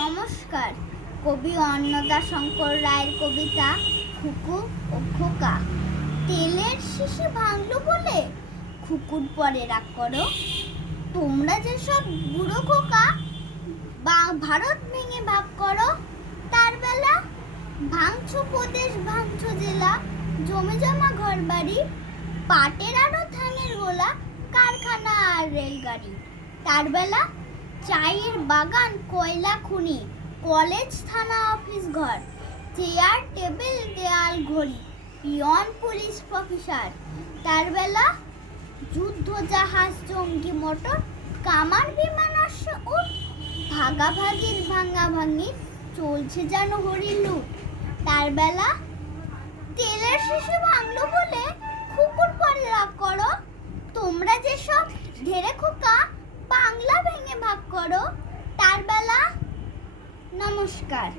নমস্কার। কবি অন্নদাশঙ্কর রায়ের কবিতা খুকু ও খোকা। তেলের শিশি ভাঙলো বলে খুকুর পরে রাগ করো। তোমরা যেসব বুড়ো খোকা ভারত ভেঙে ভাগ করো। তার বেলা ভাঙছো প্রদেশ, ভাঙছো জেলা, জমি জমা ঘর বাড়ি, পাটের আরো ধানের গোলা, কারখানা আর রেলগাড়ি। তার বেলা চায়ের বাগান, কয়লা খনি, কলেজ, থানা, অফিস ঘর, চেয়ার টেবিল, দেয়াল ঘড়ি, পিয়ন পুলিশ অফিসার। তার বেলা যুদ্ধ জাহাজ, জঙ্গি মোটর, কামার বিমান, অশ্ব উট, ভাগাভাগির ভাঙাভাঙি, চলছে যেন হরির লুট। তার বেলা তেলের শিশি ভাঙলো বলে খুকুর পরে রাগ করো। তোমরা যেসব ঢেরে খোকা বাংলা ভেঙে ভাগ করো। তার বেলা নমস্কার।